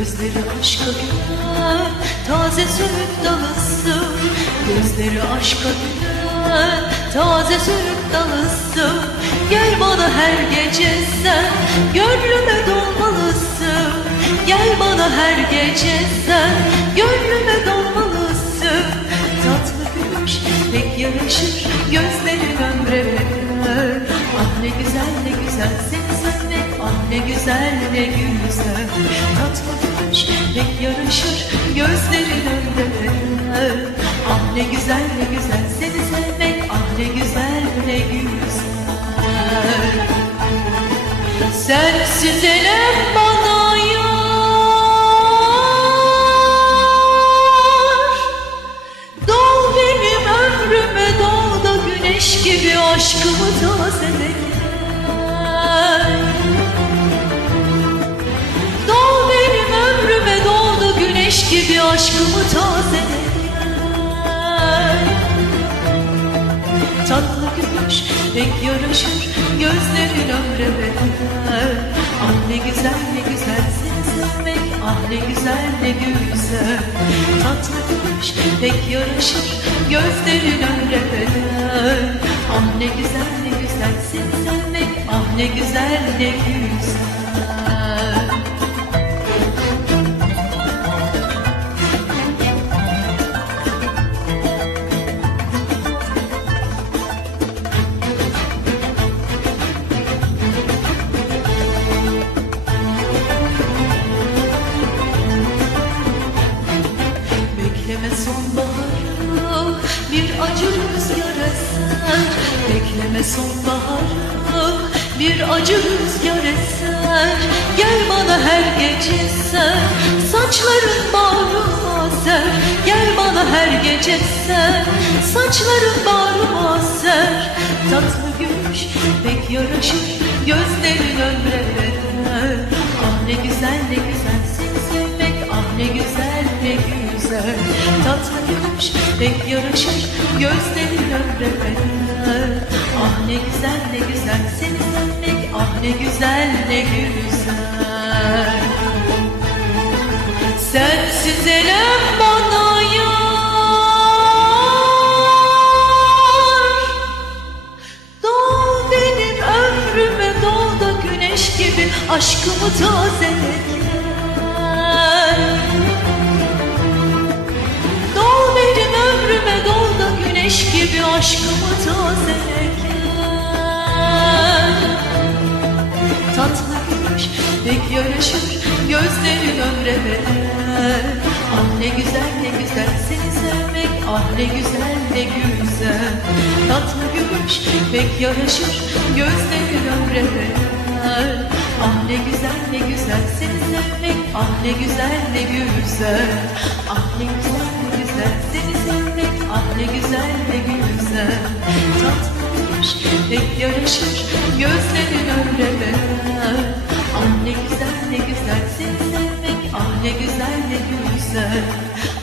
Gözleri aşka gülen taze sürük dalısı Gözleri aşka gülen taze sürük dalısı Gel bana her gece sen gönlüme dolmalısın. Gel bana her gece sen gönlüme dolmalısın. Tatlı gülüş pek yaraşır gözlerin ömre Ah ne güzel ne güzel sevmek ah ne güzel ne güzel pek yaraşır gözlerin verir Ah ne güzel ne güzel seni sevmek ah ne güzel ne güzel. Sensiz elem bana yar. Dol benim ömrüme doğ da güneş gibi aşkımı tazele gibi aşkımı tazele gel Tatlı gülüş pek yaraşır gözlerin ömre bedel. Ah ne güzel ne güzel seni sevmek ah ne güzel ne güzel Tatlı gülüş pek yaraşır gözlerin ömre bedel. Ah ne güzel ne güzel seni sevmek ah ne güzel ne güzel Bekleme sonbaharı bir acı rüzgar eser Bekleme sonbaharı bir acı rüzgar eser Gel bana her gece sen saçların bağrıma ser Gel bana her gece sen saçların bağrıma ser Tatlı gülüş pek yaraşır gözlerin ömre bedel Ah ne güzel ne güzel seni sevmek ah ne güzel ne güzel Tatlı gülüş pek yaraşır gözlerin ömre Ah ne güzel ne güzel seni sevmek ah ne güzel ne güzel. Sensiz elem bana yar. Doğ benim ömrüme doğ da güneş gibi. Aşkımı tazele aşkımı tazele gel. Tatlı gülüş pek yaraşır gözlerin ömre bedel. Ah ne güzel ne güzel seni sevmek ah ne güzel ne güzel. Tatlı gülüş pek yaraşır gözlerin ömre bedel. Ah ne güzel ne güzel seni sevmek ah ne güzel ne güzel. Ah ne güzel ne güzel seni ah ne güzel ne güzel Tatlı gülüş pek yaraşır gözlerin ömre bedel Ah ne güzel ne güzel seni sevmek ah ne güzel ne güzel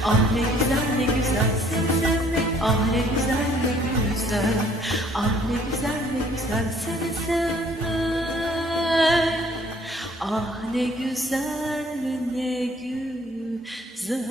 Ah ne güzel ne güzel seni sevmek ah ne güzel ne güzel Ah ne güzel ne güzel seni sevmek Ah ne güzel ne güzel